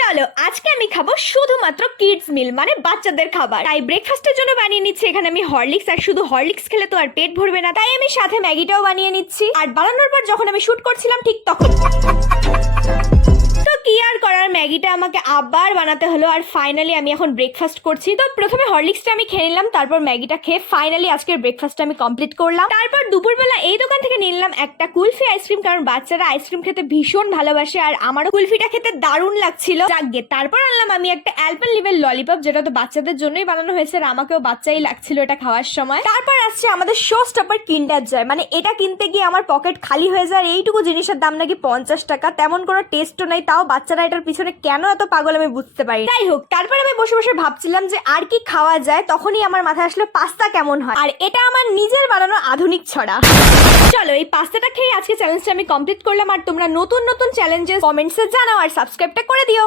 চলো আজকে আমি খাবো শুধুমাত্র কিডস মিল মানে বাচ্চাদের খাবার। তাই ব্রেকফাস্টের জন্য বানিয়ে নিচ্ছি এখানে আমি হরলিক্স। আর শুধু হরলিক্স খেলে তো আর পেট ভরবে না, তাই আমি সাথে ম্যাগিটাও বানিয়ে নিচ্ছি। আর বানানোর পর যখন আমি শুট করছিলাম ঠিক তখন তো কি আর করার, ম্যাগিটা আমাকে আবার বানাতে হলো। আর ফাইনালি আমি এখন ব্রেকফাস্ট করছি। তো প্রথমে হরলিক্সটা আমি খেয়ে নিলাম, তারপর ম্যাগিটা খেয়ে ফাইনালি আজকের ব্রেকফাস্টটা আমি কমপ্লিট করলাম। তারপর দুপুরবেলা এই দোকান থেকে নিলাম একটা কুলফি আইসক্রিম, কারণ বাচ্চারা আইসক্রিম খেতে ভীষণ ভালোবাসে আর আমারও কুলফিটা খেতে দারুণ লাগছিল। যাকগে, তারপর আনলাম আমি একটা অ্যালপেনলিবের ললিপপ, যেটা তো বাচ্চাদের জন্যই বানানো হয়েছে আর আমাকেও বাচ্চাই লাগছিল এটা খাওয়ার সময়। তারপর আসছে আমাদের শো স্টপার কিন্ডার জয়। মানে এটা কিনতে গিয়ে আমার পকেট খালি হয়ে যায়। আর এইটুকু জিনিসের দাম নাকি 50 টাকা, তেমন কোনো টেস্টও নাই, তাও বাচ্চারা এটার পিছনে কেন এত পাগল আমি বুঝতে পারি। যাই হোক, তারপর আমি বসে বসে ভাবছিলাম যে আর কি খাওয়া যায়, তখনই আমার মাথায় আসলো পাস্তা কেমন হয়। আর এটা আমার নিজের বানানো আধুনিক ছড়া। চলো এই পাস্তাটা খেয়ে আজকে চ্যালেঞ্জটা আমি কমপ্লিট করলাম। আর তোমরা নতুন নতুন চ্যালেঞ্জেস কমেন্টসে জানাও আর সাবস্ক্রাইবটা করে দিও।